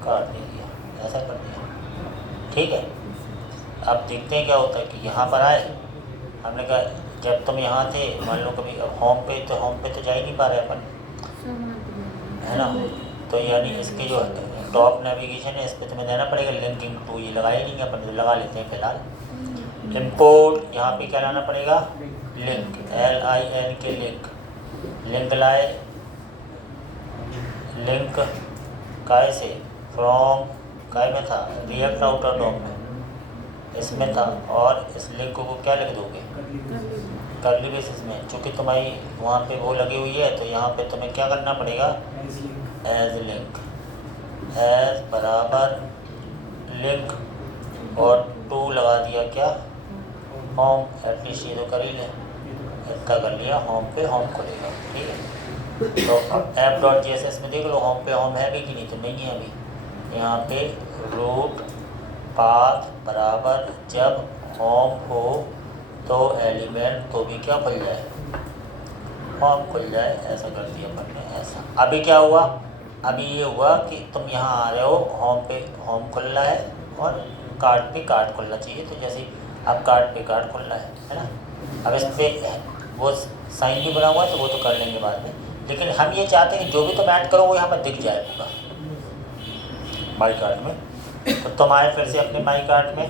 कार्ट ले लिया, ऐसा कर दिया, ठीक है। अब देखते हैं क्या होता है कि यहाँ पर आए, हमने कहा जब तुम यहाँ थे, मान लो कभी अब होम पे तो जा ही नहीं पा रहे अपन, है ना। तो यानी इसके जो टॉप नेविगेशन है इस पर तुम्हें देना पड़ेगा लिंकिंग टू, ये लगाया ही नहीं अपन, तो लगा लेते हैं फिलहाल। इंपोर्ट, यहाँ पे क्या लाना पड़ेगा, लिंक, LINK लिंक लाए, लिंक काय से, फ्रॉम काय में था, रिएक्ट आउटर डॉम में इसमें था, और इस लिंक को क्या लिख दोगे, कर्ली बेसिस में। चूँकि तुम्हारी वहाँ पे वो लगी हुई है तो यहाँ पे तुम्हें क्या करना पड़ेगा, एज लिंक, एज बराबर लिंक, और टू लगा दिया क्या, होम। एटलीस्ट ये तो कर ही ले, इतना कर लिया, होम पे होम खुलेगा। ठीक है, तो अब app dot G S S में देख लो होम पे होम है भी कि नहीं, तो नहीं है अभी। यहाँ पे रूट पाथ बराबर जब होम हो तो एलिमेंट तो भी क्या खुल जाए, होम खुल जाए, ऐसा कर दिया अपन ने। ऐसा अभी क्या हुआ, अभी ये हुआ कि तुम यहाँ आ रहे हो, होम पे होम खुल रहा है और कार्ड पे कार्ड खुलना चाहिए, तो जैसे अब कार्ड पे कार्ड खुल रहा है ना। अब इस पर वो साइन भी बना हुआ है तो वो तो कर लेंगे बाद में, लेकिन हम ये चाहते हैं कि जो भी तुम ऐड करो वो यहाँ पर दिख जाए पूरा माई कार्ड में। तो तुम आए फिर से अपने माई कार्ड में,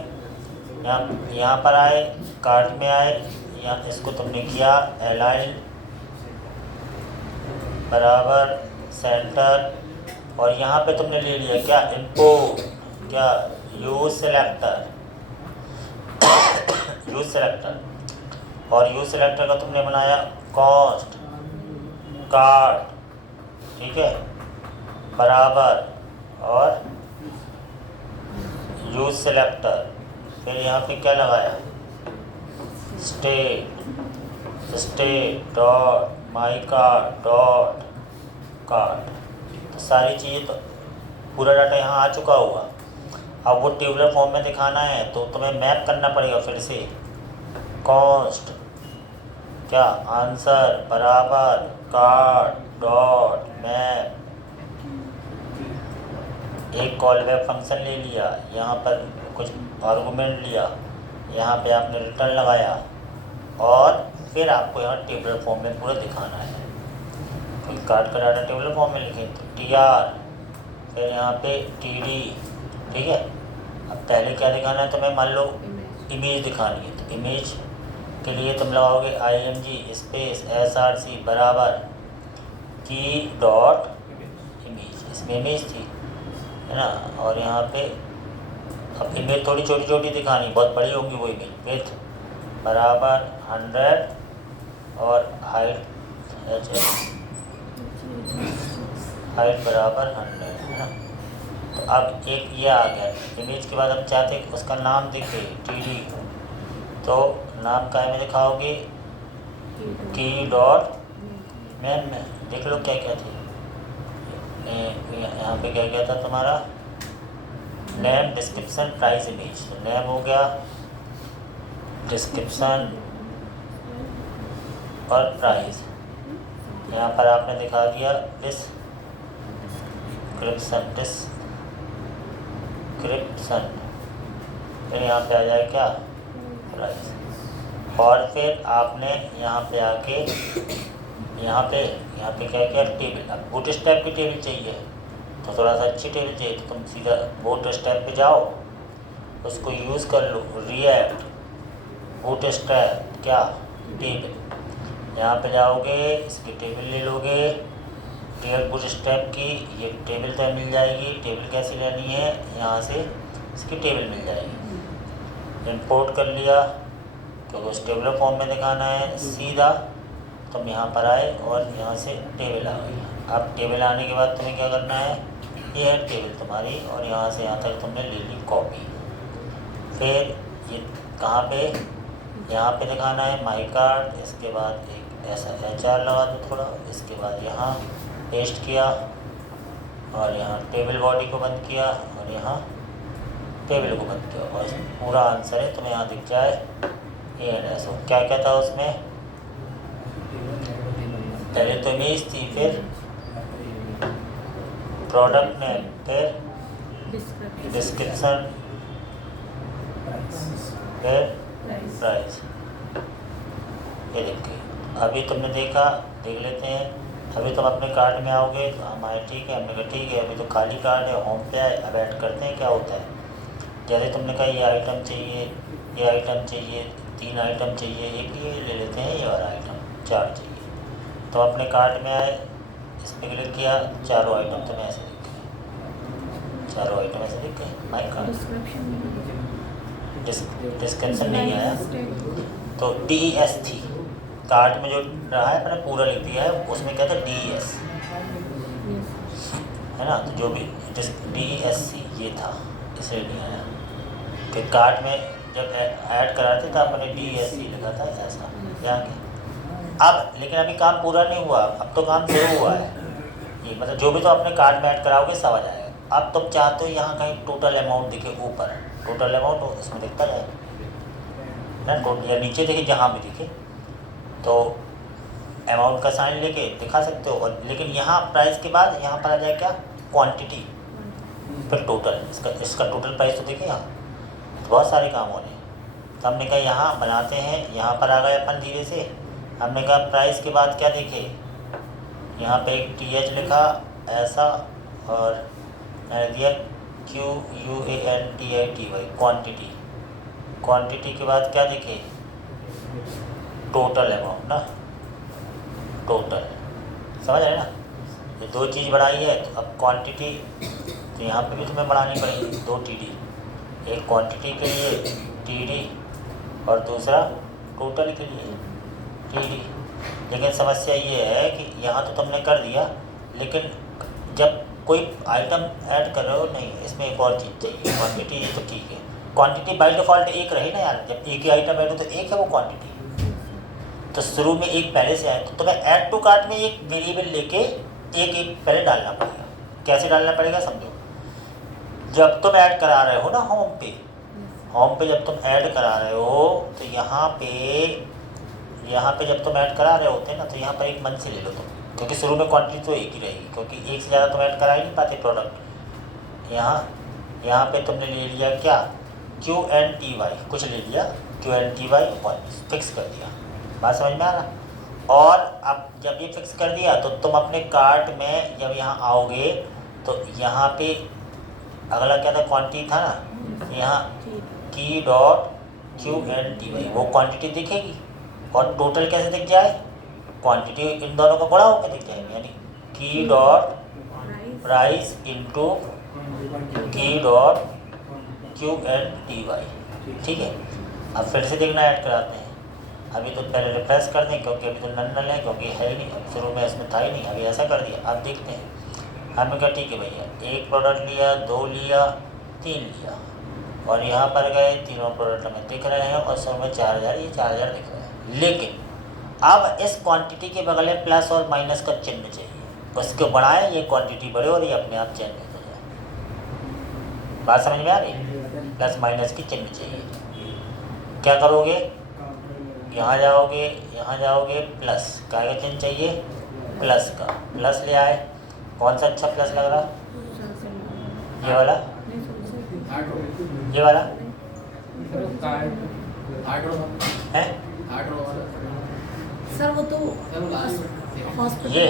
यहाँ पर आए, कार्ड में आए, यहाँ इसको तुमने किया अलाइन बराबर सेंटर, और यहाँ पे तुमने ले लिया क्या, इंपोर्ट, क्या, यूज सेलेक्टर, यूज सेलेक्टर, और यूज सेलेक्टर का तुमने बनाया कॉस्ट कार्ड, ठीक है, बराबर और यूज सेलेक्टर। फिर यहाँ पे क्या लगाया, state dot my card dot card. तो सारी चीज़ें तो पूरा डाटा यहाँ आ चुका होगा। अब वो टेबुलर फॉर्म में दिखाना है तो तुम्हें मैप करना पड़ेगा फिर से, कॉस्ट क्या, आंसर बराबर कार्ड डॉट मैप, एक कॉल बैक फंक्शन ले लिया, यहाँ पर कुछ आर्गूमेंट लिया, यहाँ पे आपने रिटर्न लगाया, और फिर आपको यहाँ टेबुलर फॉर्म में पूरा दिखाना है। कोई कार्ड का डाटा टेबुलर फॉर्म में लिखें तो TR, फिर यहाँ पे TD, ठीक है। अब पहले क्या दिखाना है तुम्हें, मान लो इमेज दिखानी है, तो इमेज के लिए तुम लगाओगे IMG स्पेस SRC बराबर की डॉट इमेज, इसमें इमेज थी है ना, और यहाँ पे अब इमेज थोड़ी छोटी छोटी दिखानी, बहुत बड़ी होगी वो इमेज, विथ बराबर 100 और हाइट हाइट बराबर 100 है ना। तो अब एक ये आ गया इमेज के बाद हम चाहते हैं कि उसका नाम दिखे TD, तो नाम काय में दिखाओगे, T डॉट मैम में, देख लो क्या क्या थे, यहाँ पे क्या क्या था तुम्हारा, नेम डिस्क्रिप्शन प्राइस इमेज, तो नेम हो गया, डिस्क्रिप्शन और प्राइस, यहाँ पर आपने दिखा दिया डिस्क्रिप्शन, फिर यहाँ पे आ जाए क्या, प्राइस, और फिर आपने यहाँ पे आके यहाँ पे क्या क्या टेबल, अब बूट स्टेप की टेबल चाहिए तो थोड़ा सा अच्छी टेबल चाहिए, तो तुम सीधा बूट स्टेप पे जाओ, उसको यूज़ कर लो, रिएक्ट बूट स्टेप क्या टेबल, यहाँ पे जाओगे इसकी टेबल ले लोगे, रिएक्ट बूट स्टेप की ये टेबल तो मिल जाएगी। टेबल कैसी लेनी है, यहाँ से इसकी टेबल मिल जाएगी, इंपोर्ट कर लिया क्योंकि उस टेबल फॉर्म में दिखाना है, सीधा तुम यहाँ पर आए और यहाँ से टेबल आ गई। अब टेबल आने के बाद तुम्हें क्या करना है, ये है टेबल तुम्हारी, और यहाँ से यहाँ तक तुमने ले ली कॉपी। फिर ये कहाँ पे, यहाँ पे दिखाना है माई कार्ड, इसके बाद एक ऐसा HR लगा दो थोड़ा, इसके बाद यहाँ पेस्ट किया, और यहाँ टेबल बॉडी को बंद किया, और यहाँ टेबल को बंद किया, और पूरा आंसर है तुम्हें यहाँ दिख जाए। ये ऐसा क्या क्या था उसमें, पहले तो इमेज थी, फिर प्रोडक्ट नेम, फिर डिस्क्रिप्शन, फिर प्राइस, ये देखिए। अभी तुमने देखा, देख लेते हैं। अभी तुम अपने कार्ड में आओगे तो हम आए, ठीक है, हमने कहा ठीक है, अभी तो खाली कार्ड है, होम पे आए। अब ऐड करते हैं क्या होता है, जैसे तुमने कहा ये आइटम चाहिए, ये आइटम चाहिए, 3 आइटम चाहिए, एक ये ले लेते हैं, ये वाला आइटम 4 चाहिए। तो अपने कार्ड में आए, इस पर क्लिक किया, चारों आइटम तुम्हें ऐसे दिख गए। चारों आइटम ऐसे लिख गए बाई कार्ड। डिस्क्रिप्शन डिस्क्रिप्शन नहीं आया तो DES थी कार्ड में जो रहा है मैंने पूरा लिख दिया है, उसमें क्या था DES है ना, तो जो भी DES थी ये था, इसलिए नहीं आया कि कार्ड में जब ऐड करा थे तो आपने DES लिखा था ऐसा यहाँ क्या। अब लेकिन अभी काम पूरा नहीं हुआ, अब तो काम शुरू हुआ है ये, मतलब जो भी तो अपने कार्ड में ऐड कराओगे सब आ जाएगा। अब तुम चाहते हो यहाँ कहीं टोटल अमाउंट दिखे ऊपर, टोटल अमाउंट इसमें दिखता जाएगा ना, टोटल या नीचे दिखे जहाँ भी दिखे तो अमाउंट का साइन लेके दिखा सकते हो। और लेकिन यहाँ प्राइस के बाद यहाँ पर आ जाए क्या, क्वांटिटी, फिर टोटल, इसका टोटल प्राइस तो देखिए यहाँ, तो बहुत सारे काम हो रहे हैं। तो हमने कहा यहाँ बनाते हैं, यहाँ पर आ गए अपन धीरे से, हमने कहा प्राइस के बाद क्या देखे, यहाँ पे एक TH लिखा ऐसा और मैंने दिया QUANTITY क्वांटिटी, क्वांटिटी के बाद क्या देखे, टोटल अमाउंट ना, टोटल, समझ रहे ना, ये दो चीज़ बढ़ाई है। तो अब क्वांटिटी तो यहाँ पे भी तुम्हें बढ़ानी पड़ेगी, 2 TD, एक क्वांटिटी के लिए TD और दूसरा टोटल के लिए TD। लेकिन समस्या ये है कि यहाँ तो तुमने कर दिया, लेकिन जब कोई आइटम ऐड कर रहे हो नहीं, इसमें एक और चीज़ चाहिए, क्वांटिटी। ये तो ठीक है, क्वांटिटी बाय डिफ़ॉल्ट एक रही ना यार, जब एक ही आइटम ऐड हो तो एक है वो क्वांटिटी, तो शुरू में एक पहले से आए तो तुम्हें ऐड टू कार्ट में एक वेरिएबल लेके एक पहले डालना पड़ेगा। कैसे डालना पड़ेगा समझो, जब तुम ऐड करा रहे हो ना होम पे जब तुम ऐड करा रहे हो तो यहाँ पे जब तुम ऐड करा रहे होते हैं ना, तो यहाँ पर एक मन से ले लो तुम, क्योंकि शुरू में क्वांटिटी तो एक ही रहेगी, क्योंकि एक से ज़्यादा तुम ऐड करा ही नहीं पाते प्रोडक्ट। यहाँ पे तुमने ले लिया क्या, QNTY कुछ ले लिया, QNTY फिक्स कर दिया, बात समझ में आ रहा। और अब जब ये फिक्स कर दिया तो तुम अपने कार्ट में जब यहाँ आओगे तो यहाँ पे अगला क्या था, क्वांटिटी था ना, यहाँ Key.QNTY वो क्वांटिटी दिखेगी, और टोटल कैसे दिख जाए, क्वांटिटी इन दोनों का गुणा होकर दिख जाएगी, यानी Key.Price इंटू Key.QNTY। ठीक है, अब फिर से देखना ऐड कराते हैं। अभी तो पहले रिफ्रेश कर दें, क्योंकि अभी तो नल है, क्योंकि है ही नहीं, अब शुरू में इसमें था ही नहीं, अभी ऐसा कर दिया। अब देखते हैं, हमने कहा ठीक है भैया, एक प्रोडक्ट लिया, 2 लिया, 3 लिया, और यहाँ पर गए, तीनों प्रोडक्ट हमें दिख रहे हैं, और शुरू में 4000, ये 4000 दिख रहा है। लेकिन अब इस क्वांटिटी के बगल में प्लस और माइनस का चिन्ह चाहिए, उसको बढ़ाएं, ये क्वांटिटी बढ़े और ये अपने आप चेंज हो जाए। बात समझ में आ रही है, प्लस माइनस की चिन्ह चाहिए। क्या करोगे, यहाँ जाओगे प्लस का चिन्ह चाहिए, प्लस का, प्लस ले आए। कौन सा अच्छा प्लस लग रहा, ये वाला, ये वाला है सर, वो तो हॉस्पिटल ये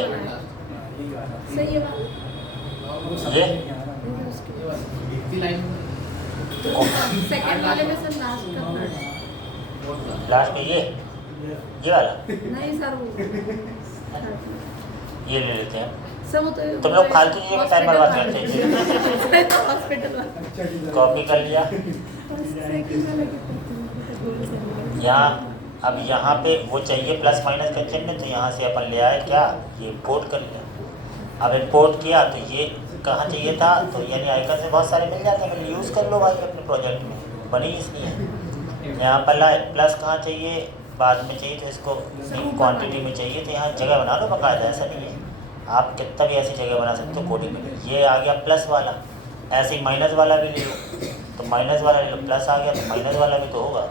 सही है वाला, ये सेकंड वाले में सर लास्ट का लास्ट में ये वाला, नहीं सर, वो ये ले लेते हैं। सर वो तो तुम लोग फालतू चीज़ों में टाइम बर्बाद करते हैं। हॉस्पिटल वाला कॉपी कर लिया यहाँ। अब यहाँ पे वो चाहिए प्लस माइनस का चिन्ह, तो यहाँ से अपन ले आए क्या, ये इंपोर्ट कर लिया। अब इंपोर्ट किया तो ये कहाँ चाहिए था, तो यानी आइकन से बहुत सारे मिल जाते हैं, मतलब यूज़ कर लो भाई अपने प्रोजेक्ट में, बनी इसलिए। यहाँ पर लाए, प्लस कहाँ चाहिए, बाद में चाहिए, तो इसको क्वांटिटी में चाहिए, तो यहाँ जगह बना लो बकायदा, ऐसा नहीं है, आप कितना भी ऐसी जगह बना सकते हो कोडिंग में। ये आ गया प्लस वाला, ऐसे ही माइनस वाला भी ले लो, तो माइनस वाला ले लो, प्लस आ गया तो माइनस वाला भी तो होगा,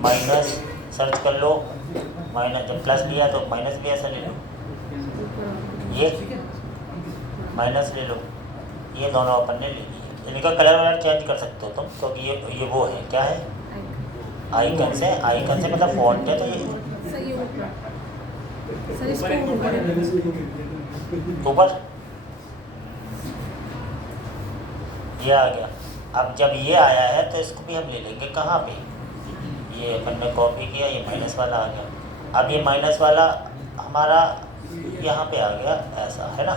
माइनस सर्च कर लो, माइनस, जब प्लस लिया तो माइनस भी ऐसा ले लो, ये माइनस ले लो, ये दोनों अपन ने ले लिए। इनका कलर वलर चेंज कर सकते हो तुम, क्योंकि ये वो है, क्या है, आइकन से मतलब फॉन्ट है, तो ये सही है सर, इसको ऊपर ये आ गया। अब जब ये आया है तो इसको भी हम ले लेंगे कहाँ पे, ये अपन ने कॉपी किया, ये माइनस वाला आ गया। अब ये माइनस वाला हमारा यहाँ पे आ गया, ऐसा है ना,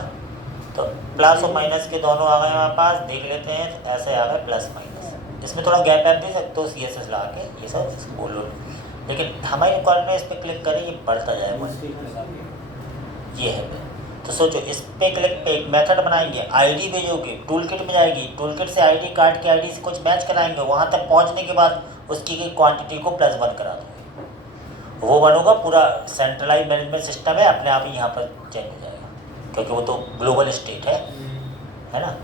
तो प्लस और माइनस के दोनों आ गए हमारे पास, देख लेते हैं। तो ऐसे आ गए प्लस माइनस, इसमें थोड़ा गैप ऐप दे सकते हो CSS लगा के, ये सब इसको बोलो, लेकिन हमारी रिक्वायरमेंट में इस पर क्लिक करें, ये बढ़ता जाएगा, ये है। तो सोचो, इस पे क्लिक पे एक मेथड बनाएंगे, आईडी भेजोगे, टूल किट में जाएगी, टूल किट से आईडी कार्ड की आईडी से कुछ मैच कराएंगे, वहाँ तक पहुँचने के बाद उसकी की क्वांटिटी को +1 करा दोगे, वो बनोगा पूरा सेंट्रलाइज मैनेजमेंट सिस्टम है, अपने आप ही यहाँ पर चेंज हो जाएगा, क्योंकि वो तो ग्लोबल स्टेट है ना।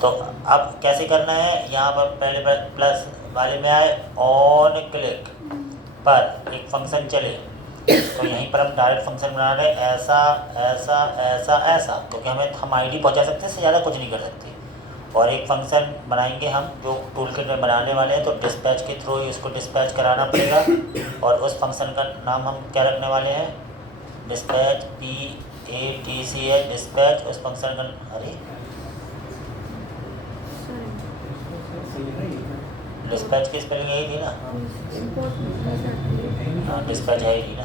तो अब कैसे करना है, यहाँ पर पहले प्लस वाले में आए, ऑन क्लिक पर एक फंक्शन चले, तो यहीं पर हम डायरेक्ट फंक्शन बना रहे हैं, ऐसा ऐसा ऐसा ऐसा, क्योंकि हम आईडी पहुँचा सकते हैं, इससे ज़्यादा कुछ नहीं कर सकते। और एक फंक्शन बनाएंगे हम जो टूल किट में बनाने वाले हैं, तो डिस्पैच के थ्रू ही उसको डिस्पैच कराना पड़ेगा, और उस फंक्शन का नाम हम क्या रखने वाले हैं, डिस्पैच, PATCH डिस्पैच। उस फंक्शन का, अरे डिस्पैच की स्पेलिंग यही थी ना, हाँ डिस्पैच है ही ना,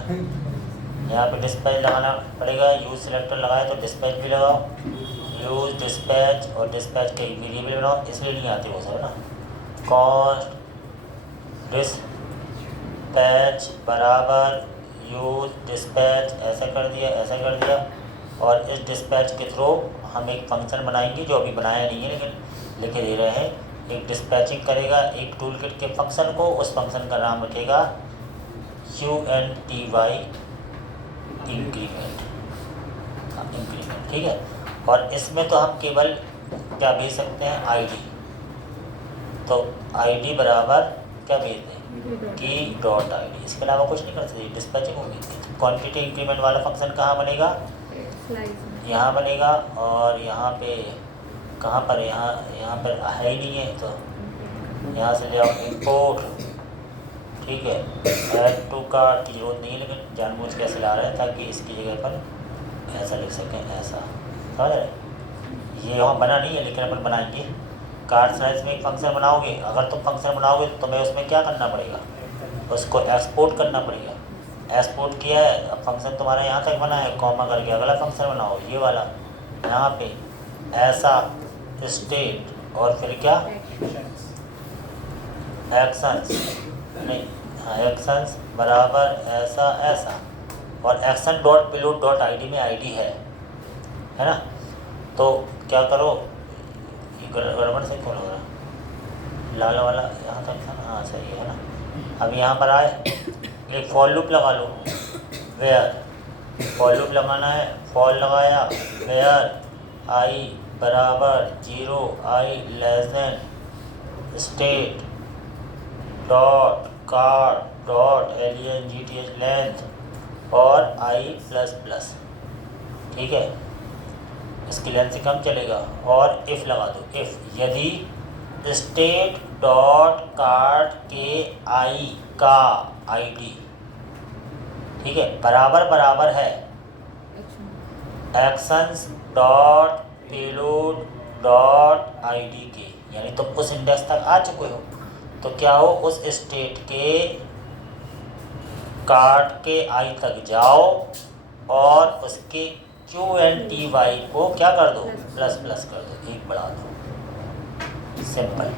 यहाँ पे डिस्पैच लगाना पड़ेगा, यूज सिलेक्टर लगाए तो डिस्पैच भी लगाओ, यूज डिस्पैच, और डिस्पैच के वेरिएबल बनाओ, इसलिए नहीं आती वो सब ना, कॉस्ट डिस्पैच बराबर यूज डिस्पैच, ऐसा कर दिया, ऐसा कर दिया। और इस डिस्पैच के थ्रू हम एक फंक्शन बनाएंगे, जो अभी बनाया नहीं है लेकिन लिखे दे रहे हैं, एक डिस्पैचिंग करेगा एक टूल किट के फंक्शन को, उस फंक्शन का नाम रखेगा UNTY इंक्रीमेंट, ठीक है। और इसमें तो हम केवल क्या भेज सकते हैं, आईडी, तो आईडी बराबर क्या भेज दें, की डॉट आईडी, इसके अलावा कुछ नहीं कर सकते, डिस्पैचिंग होगी। क्वांटिटी इंक्रीमेंट वाला फंक्शन कहाँ बनेगा, यहाँ बनेगा, और यहाँ पे कहाँ पर, यहाँ पर है ही नहीं है, तो यहाँ से ले आओ इंपोर्ट, ठीक है। ऐड टू कार्ट की जरूरत नहीं है, लेकिन जानबूझ के ऐसे ला रहे हैं ताकि इसकी जगह पर ऐसा लिख सकें, ऐसा, समझ रहे। ये वहाँ बना नहीं है, लेकिन अपन बनाएंगे। कार्ड साइज में एक फंक्शन बनाओगे, अगर तुम फंक्शन बनाओगे तो तुम्हें उसमें क्या करना पड़ेगा, उसको एक्सपोर्ट करना पड़ेगा। एक्सपोर्ट किया है, अब फंक्शन तुम्हारा यहाँ तक बना है, कॉमा करके अगला फंक्शन बनाओ, ये वाला, यहाँ पे ऐसा स्टेट, और फिर क्या, एक्शंस, नहीं हाँ एक्शंस बराबर ऐसा ऐसा, और action dot payload dot ID में आईडी है ना। तो क्या करो, ये गड़बड़ से कौन हो रहा, लाल वाला यहाँ तक था ना, हाँ सही है ना। अब यहाँ पर आए, एक फॉर लूप लगा लो, वेयर फॉर लूप लगाना है, फॉर लगाया, वेयर आई बराबर 0, आई less than state dot card dot LENGTH length और आई प्लस प्लस, ठीक है, इसकी लेंथ से कम चलेगा। और इफ़ लगा दो, इफ़ यदि स्टेट डॉट कार्ड के आई का आईडी, ठीक है, बराबर बराबर है actions dot payload dot ID के, यानी तुम उस इंडेक्स तक आ चुके हो, तो क्या हो, उस स्टेट के कार्ड के आई तक जाओ और उसके QNTY को क्या कर दो, प्लस प्लस कर दो, एक बढ़ा दो, सिंपल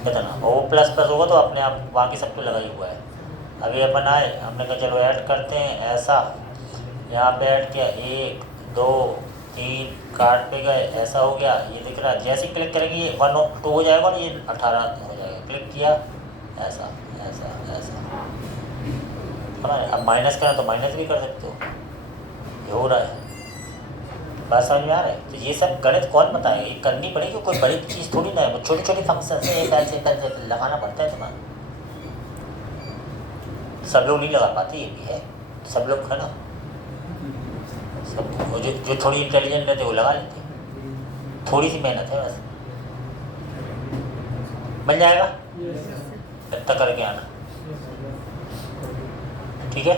इतना। और वो प्लस प्लस होगा तो अपने आप बाकी सब तो लगा ही हुआ है। अभी अपन आए, हमने कहा चलो ऐड करते हैं, ऐसा यहाँ पे ऐड किया, 1 2 3 कार्ड पे गए, ऐसा हो गया, ये दिख रहा है। जैसे ही क्लिक करेंगे ये 1 और 2 हो जाएगा और ये 18 हो जाएगा, क्लिक किया, ऐसा ऐसा ऐसा, अब माइनस करना तो माइनस भी कर सकते हो, ये हो रहा है, बात समझ में आ रहा है। तो ये सब गणित कौन बताएगा, ये करनी पड़ेगी, कोई बड़ी चीज़ थोड़ी ना है, वो छोटी छोटी फंक्शन से एक ऐसे लगाना पड़ता है तुम्हारा, सब लोग नहीं लगा पाते, ये भी है, सब लोग है ना, सब जो थोड़ी इंटेलिजेंट रहते वो लगा लेते, थोड़ी सी मेहनत है बस, बन जाएगा, इतना करके आना, ठीक है।